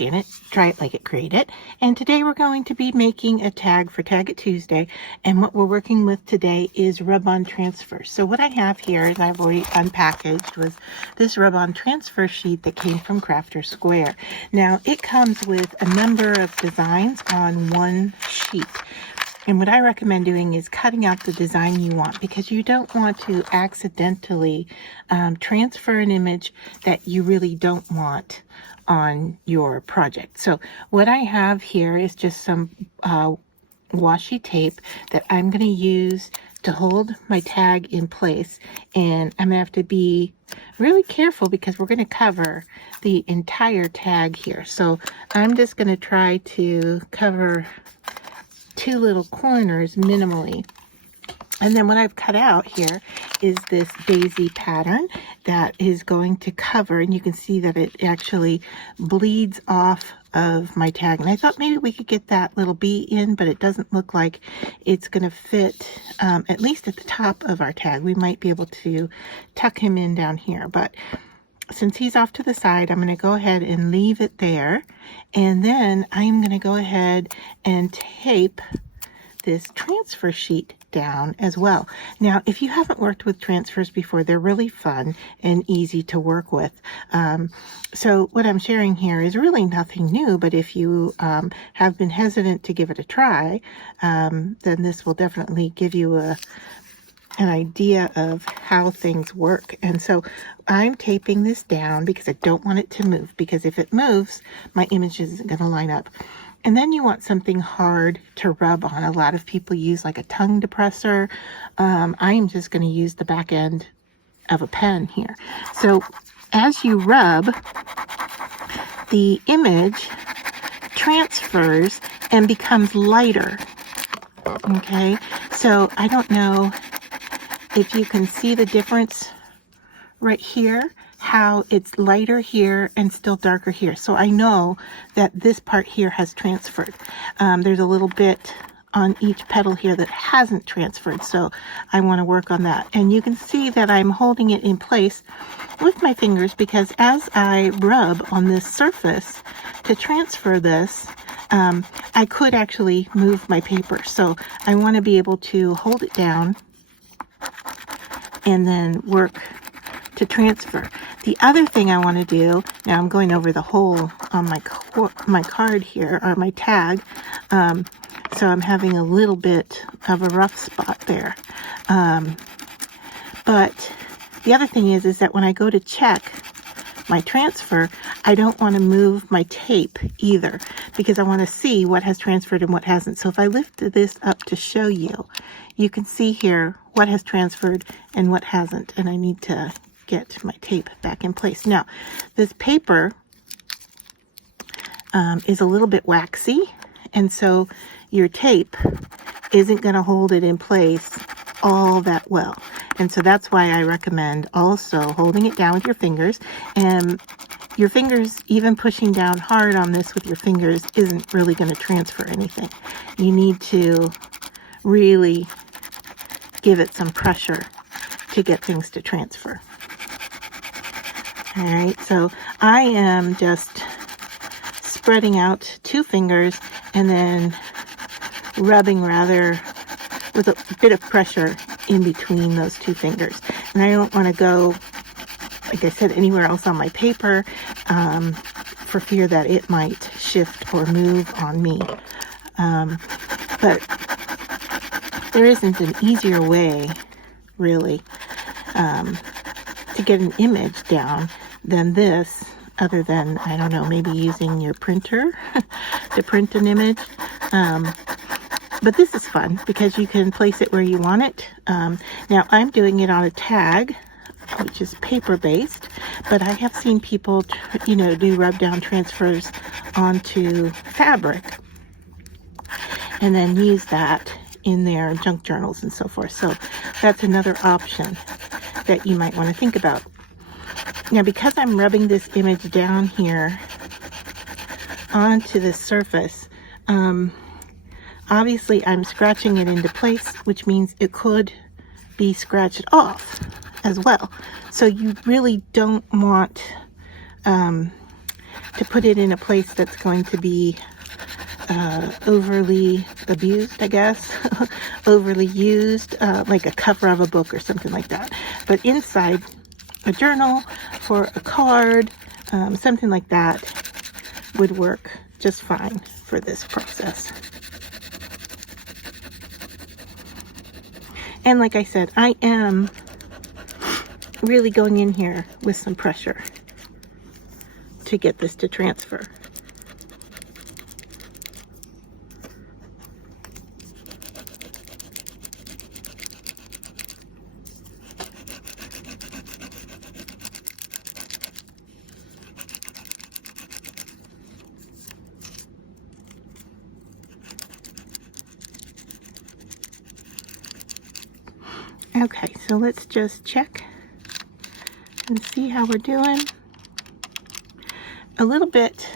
Janet, Try It Like It, Create It, and today we're going to be making a tag for Tag It Tuesday, and what we're working with today is rub-on transfer. So what I have here, and I've already unpackaged, was this rub-on transfer sheet that came from Crafter Square. Now it comes with a number of designs on one sheet. And what I recommend doing is cutting out the design you want, because you don't want to accidentally transfer an image that you really don't want on your project. So what I have here is just some washi tape that I'm going to use to hold my tag in place. And I'm going to have to be really careful because we're going to cover the entire tag here. So I'm just going to try to cover two little corners minimally. And then what I've cut out here is this daisy pattern that is going to cover, and you can see that it actually bleeds off of my tag. And I thought maybe we could get that little bee in, but it doesn't look like it's going to fit, at least at the top of our tag. We might be able to tuck him in down here, but since he's off to the side, I'm going to go ahead and leave it there. And then I'm going to go ahead and tape this transfer sheet down as well. Now, if you haven't worked with transfers before, they're really fun and easy to work with. So what I'm sharing here is really nothing new, but if you have been hesitant to give it a try, then this will definitely give you an idea of how things work. And so I'm taping this down because I don't want it to move, because if it moves, my image isn't going to line up. And then you want something hard to rub on. A lot of people use like a tongue depressor. I am just going to use the back end of a pen here. So as you rub, the image transfers and becomes lighter. Okay, so I don't know if you can see the difference right here, how it's lighter here and still darker here. So I know that this part here has transferred. There's a little bit on each petal here that hasn't transferred, so I want to work on that. And you can see that I'm holding it in place with my fingers, because as I rub on this surface to transfer this, I could actually move my paper. So I want to be able to hold it down and then work to transfer. The other thing I want to do, now I'm going over the hole on my card here, or my tag, so I'm having a little bit of a rough spot there. But the other thing is that when I go to check my transfer, I don't want to move my tape either, because I want to see what has transferred and what hasn't. So if I lift this up to show you, you can see here what has transferred and what hasn't, and I need to get my tape back in place. Now, this paper is a little bit waxy, and so your tape isn't going to hold it in place all that well. And so that's why I recommend also holding it down with your fingers. And your fingers, even pushing down hard on this with your fingers, isn't really going to transfer anything. You need to really give it some pressure to get things to transfer. All right, so I am just spreading out two fingers and then rubbing rather with a bit of pressure in between those two fingers. And I don't want to go, like I said, anywhere else on my paper for fear that it might shift or move on me. But there isn't an easier way, really, to get an image down than this, other than, I don't know, maybe using your printer to print an image. But this is fun because you can place it where you want it. Now I'm doing it on a tag, which is paper based, but I have seen people, do rub down transfers onto fabric and then use that in their junk journals and so forth. So that's another option that you might want to think about. Now, because I'm rubbing this image down here onto the surface, obviously I'm scratching it into place, which means it could be scratched off as well. So you really don't want to put it in a place that's going to be overly abused, I guess, overly used, like a cover of a book or something like that. But inside a journal, for a card, something like that would work just fine for this process. And like I said, I am really going in here with some pressure to get this to transfer. Okay, so let's just check and see how we're doing. A little bit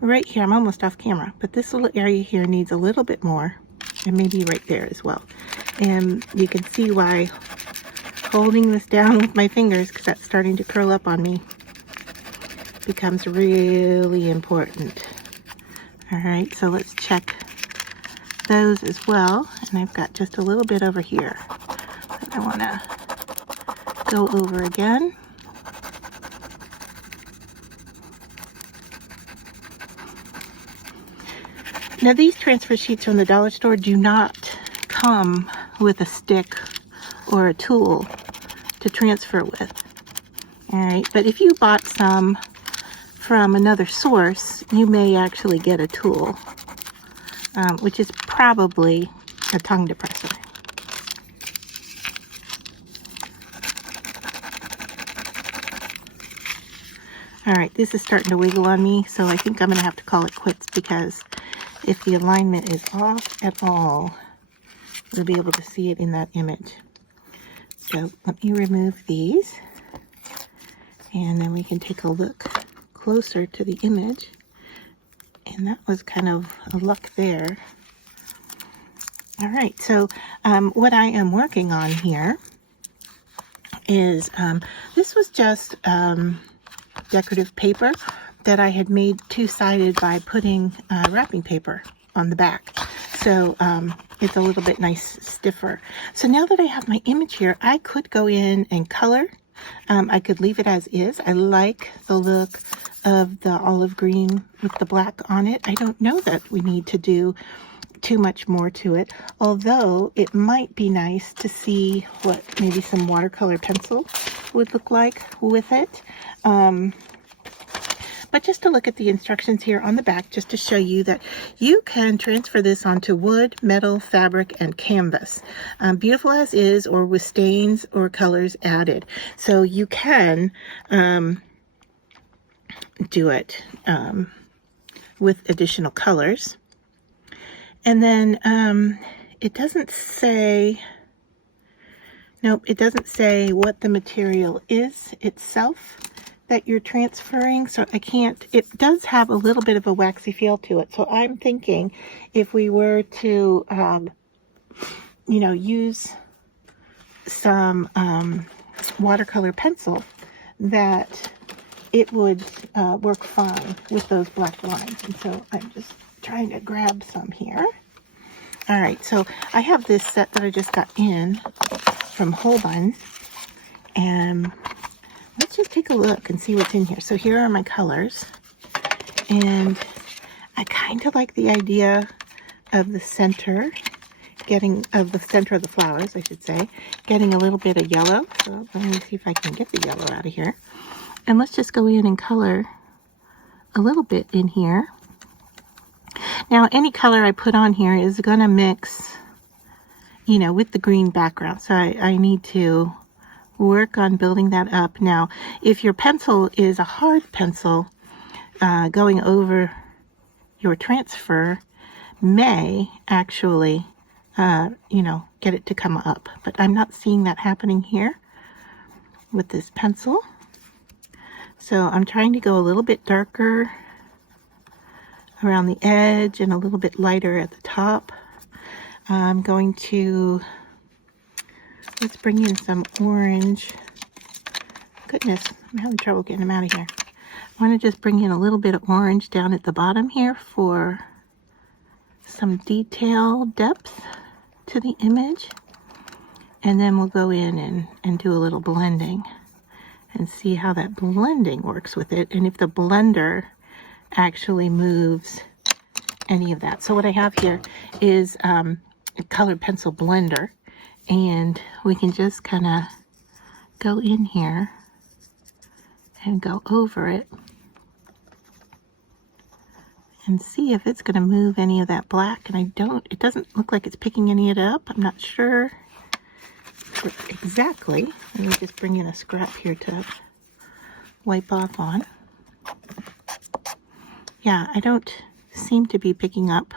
right here, I'm almost off camera, but this little area here needs a little bit more, and maybe right there as well. And you can see why holding this down with my fingers, because that's starting to curl up on me, becomes really important. All right, so let's check those as well. And I've got just a little bit over here that I want to go over again. Now these transfer sheets from the dollar store do not come with a stick or a tool to transfer with. All right, but if you bought some from another source, you may actually get a tool, which is probably a tongue depressor. All right, this is starting to wiggle on me, so I think I'm going to have to call it quits, because if the alignment is off at all, we'll be able to see it in that image. So let me remove these, and then we can take a look closer to the image. And that was kind of a luck there. All right, so what I am working on here is, this was just decorative paper that I had made two-sided by putting wrapping paper on the back. So it's a little bit nice, stiffer. So now that I have my image here, I could go in and color. I could leave it as is. I like the look of the olive green with the black on it. I don't know that we need to do too much more to it, although it might be nice to see what maybe some watercolor pencil would look like with it. But just to look at the instructions here on the back, just to show you that you can transfer this onto wood, metal, fabric, and canvas. Beautiful as is, or with stains or colors added. So you can do it with additional colors. And then it doesn't say, nope, it doesn't say what the material is itself that you're transferring, so I can't, it does have a little bit of a waxy feel to it. So I'm thinking if we were to, you know, use some watercolor pencil, that it would work fine with those black lines. And so I'm just trying to grab some here. All right, so I have this set that I just got in from Holbein, and let's just take a look and see what's in here. So here are my colors, and I kind of like the idea of the center, of the center of the flowers, I should say, getting a little bit of yellow. So let me see if I can get the yellow out of here. And let's just go in and color a little bit in here. Now, any color I put on here is going to mix, you know, with the green background. So I need to work on building that up. Now, if your pencil is a hard pencil, going over your transfer may actually, you know, get it to come up. But I'm not seeing that happening here with this pencil. So I'm trying to go a little bit darker around the edge and a little bit lighter at the top. I'm going to, let's bring in some orange. Goodness, I'm having trouble getting them out of here. I want to just bring in a little bit of orange down at the bottom here for some detail depth to the image. And then we'll go in and do a little blending and see how that blending works with it, and if the blender actually moves any of that. So what I have here is a colored pencil blender, and we can just kind of go in here and go over it and see if it's going to move any of that black. And it doesn't look like it's picking any of it up. I'm not sure exactly. Let me just bring in a scrap here to wipe off on. Yeah, I don't seem to be picking up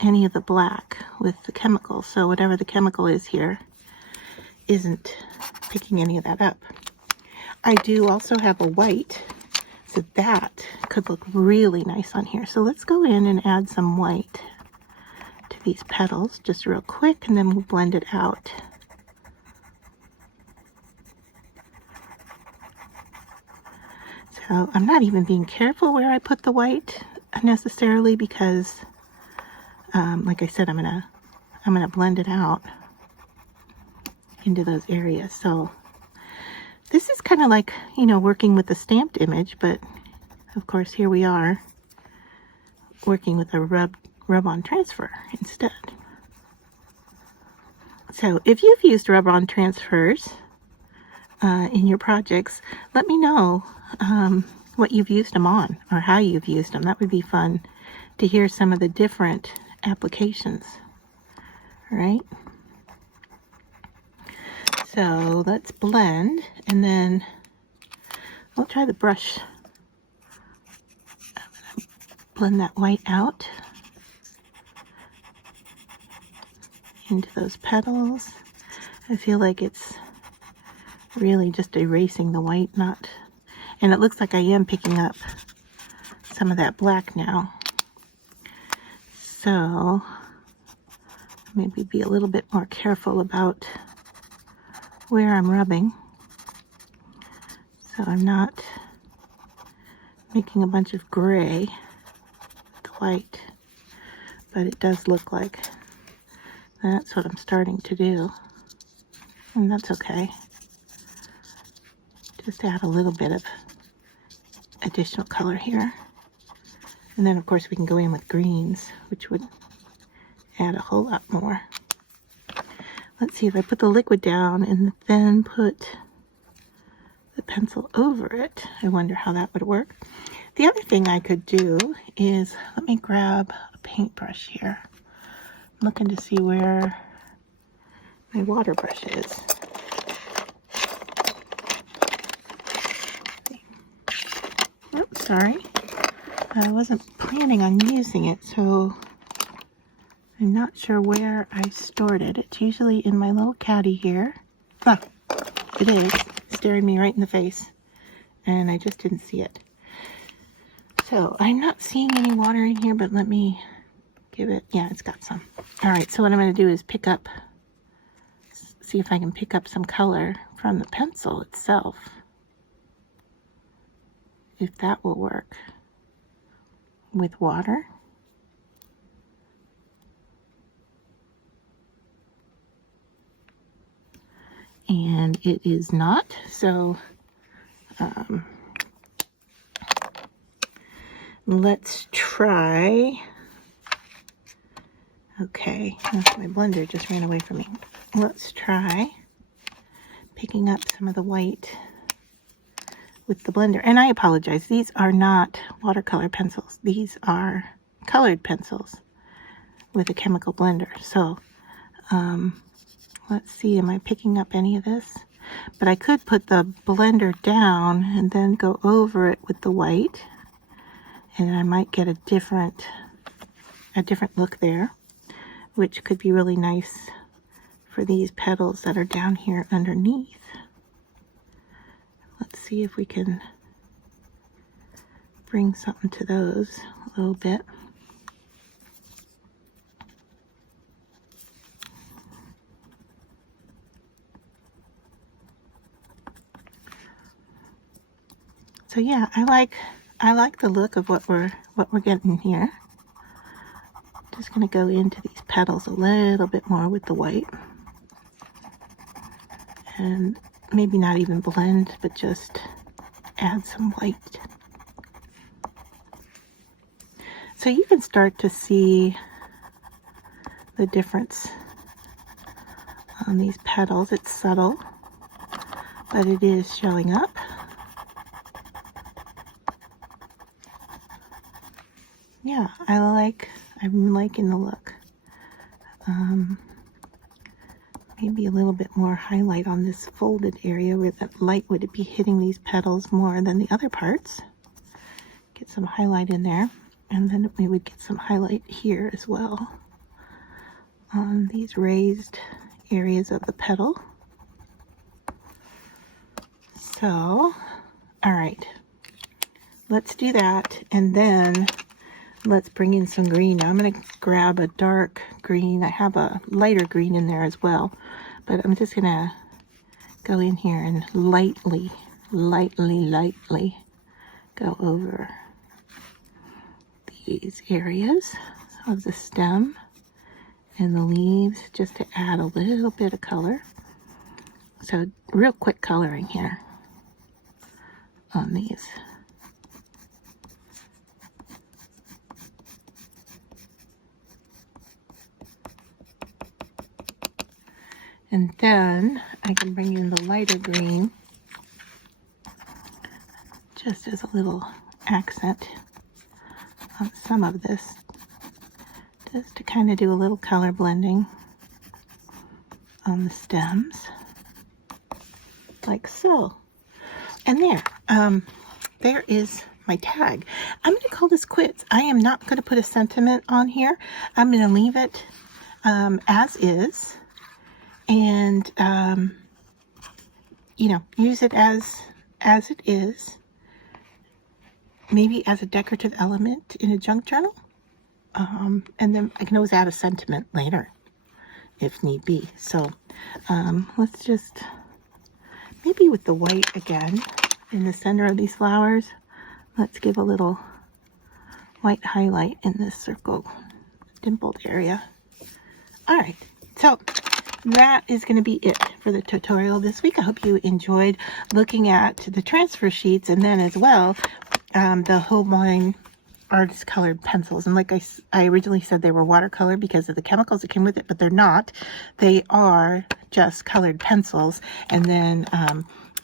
any of the black with the chemical. So whatever the chemical is here isn't picking any of that up. I do also have a white, so that could look really nice on here. So let's go in and add some white to these petals just real quick, and then we'll blend it out. So I'm not even being careful where I put the white necessarily, because like I said, I'm gonna blend it out into those areas. So this is kind of like, you know, working with a stamped image, but of course here we are working with a rub-on transfer instead. So if you've used rub-on transfers in your projects, let me know what you've used them on or how you've used them. That would be fun to hear some of the different applications. All right. So let's blend, and then we'll try the brush. I'm gonna blend that white out into those petals. I feel like it's really just erasing the white, not, and it looks like I am picking up some of that black now. So maybe be a little bit more careful about where I'm rubbing, so I'm not making a bunch of gray with the white, but it does look like that's what I'm starting to do, and that's okay. Just add a little bit of additional color here, and then of course we can go in with greens, which would add a whole lot more. Let's see, if I put the liquid down and then put the pencil over it, I wonder how that would work. The other thing I could do is, let me grab a paintbrush here. I'm looking to see where my water brush is. Oops, sorry. I wasn't planning on using it, so I'm not sure where I stored it. It's usually in my little caddy here. Ah, it is staring me right in the face, and I just didn't see it. So I'm not seeing any water in here, but let me give it, yeah, it's got some. All right, so what I'm going to do is pick up, see if I can pick up some color from the pencil itself, if that will work with water. And it is not, so let's try. Okay, my blender just ran away from me. Let's try picking up some of the white with the blender. And I apologize, these are not watercolor pencils. These are colored pencils with a chemical blender. So let's see, am I picking up any of this? But I could put the blender down and then go over it with the white, and I might get a different look there, which could be really nice for these petals that are down here underneath. Let's see if we can bring something to those a little bit. So yeah, I like the look of what we're getting here. Just going to go into these petals a little bit more with the white. And maybe not even blend, but just add some white. So you can start to see the difference on these petals. It's subtle, but it is showing up. Yeah, I'm liking the look. Maybe a little bit more highlight on this folded area where that light would be hitting these petals more than the other parts. Get some highlight in there, and then we would get some highlight here as well on these raised areas of the petal. So, all right, let's do that, and then let's bring in some green. Now I'm going to grab a dark green. I have a lighter green in there as well, but I'm just going to go in here and lightly go over these areas of the stem and the leaves just to add a little bit of color. So real quick coloring here on these. And then I can bring in the lighter green just as a little accent on some of this, just to kind of do a little color blending on the stems, like so. And there is my tag. I'm going to call this quits. I am not going to put a sentiment on here. I'm going to leave it as is. And you know, use it as it is, maybe as a decorative element in a junk journal, and then I can always add a sentiment later if need be. So let's just, maybe with the white again in the center of these flowers, let's give a little white highlight in this circle dimpled area. All right, so that is going to be it for the tutorial this week. I hope you enjoyed looking at the transfer sheets, and then as well the Holbein artist colored pencils. And like I originally said, they were watercolor because of the chemicals that came with it, but they're not. They are just colored pencils. And then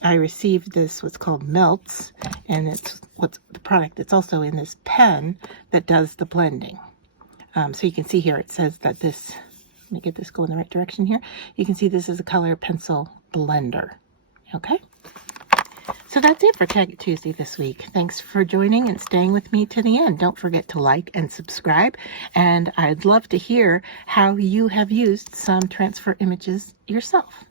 I received this, what's called melts, and it's what's the product that's also in this pen that does the blending. So you can see here it says that this, let me get this going the right direction here. You can see this is a color pencil blender. Okay, so that's it for Tag It Tuesday this week. Thanks for joining and staying with me to the end. Don't forget to like and subscribe, and I'd love to hear how you have used some transfer images yourself.